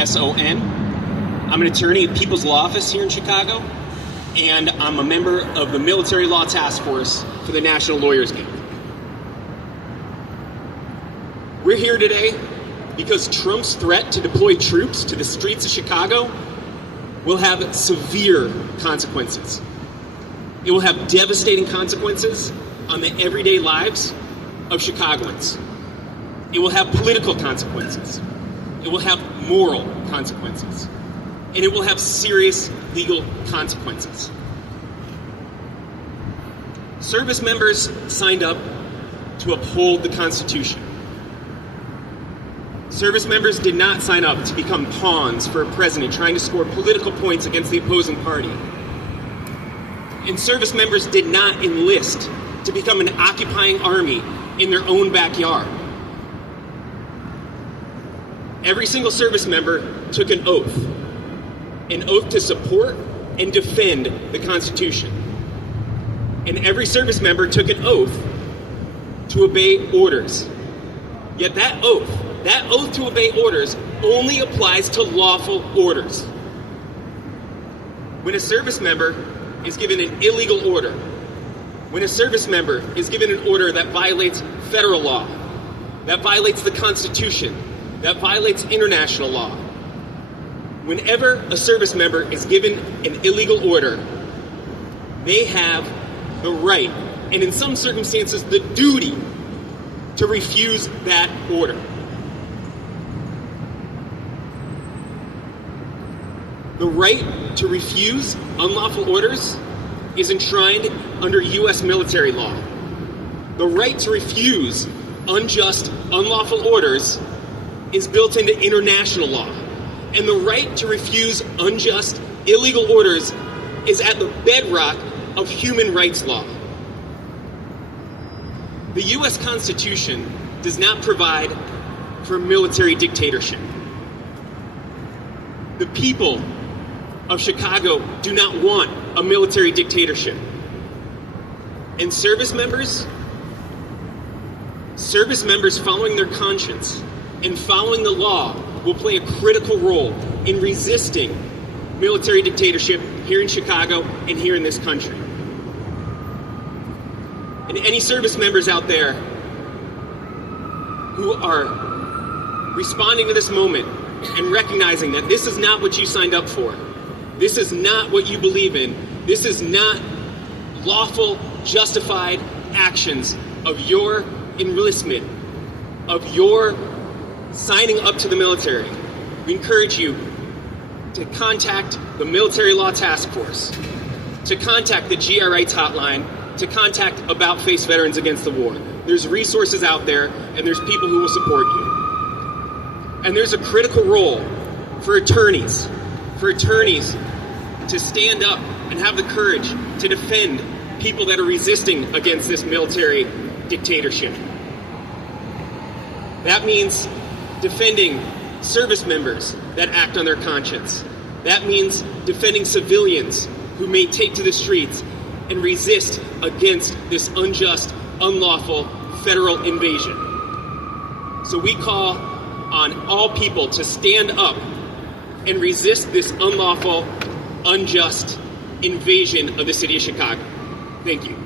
S-O-N. I'm an attorney at People's Law Office here in Chicago, and I'm a member of the Military Law Task Force for the National Lawyers Guild. We're here today because Trump's threat to deploy troops to the streets of Chicago will have severe consequences. It will have devastating consequences on the everyday lives of Chicagoans. It will have political consequences. It will have moral consequences. And it will have serious legal consequences. Service members signed up to uphold the Constitution. Service members did not sign up to become pawns for a president trying to score political points against the opposing party. And service members did not enlist to become an occupying army in their own backyard. Every single service member took an oath to support and defend the Constitution. And every service member took an oath to obey orders. Yet that oath to obey orders only applies to lawful orders. When a service member is given an illegal order, when a service member is given an order that violates federal law, that violates the Constitution, that violates international law, whenever a service member is given an illegal order, they have the right, and in some circumstances, the duty to refuse that order. The right to refuse unlawful orders is enshrined under U.S. military law. The right to refuse unjust, unlawful orders is built into international law. And the right to refuse unjust, illegal orders is at the bedrock of human rights law. The U.S. Constitution does not provide for military dictatorship. The people of Chicago do not want a military dictatorship. And service members following their conscience and following the law will play a critical role in resisting military dictatorship here in Chicago and here in this country. And any service members out there who are responding to this moment and recognizing that this is not what you signed up for, this is not what you believe in, this is not lawful, justified actions of your enlistment, of your signing up to the military, we encourage you to contact the Military Law Task Force, to contact the GI Rights Hotline, to contact About Face Veterans Against the War. There's resources out there, and there's people who will support you. And there's a critical role for attorneys to stand up and have the courage to defend people that are resisting against this military dictatorship. That means defending service members that act on their conscience. That means defending civilians who may take to the streets and resist against this unjust, unlawful federal invasion. So we call on all people to stand up and resist this unlawful, unjust invasion of the city of Chicago. Thank you.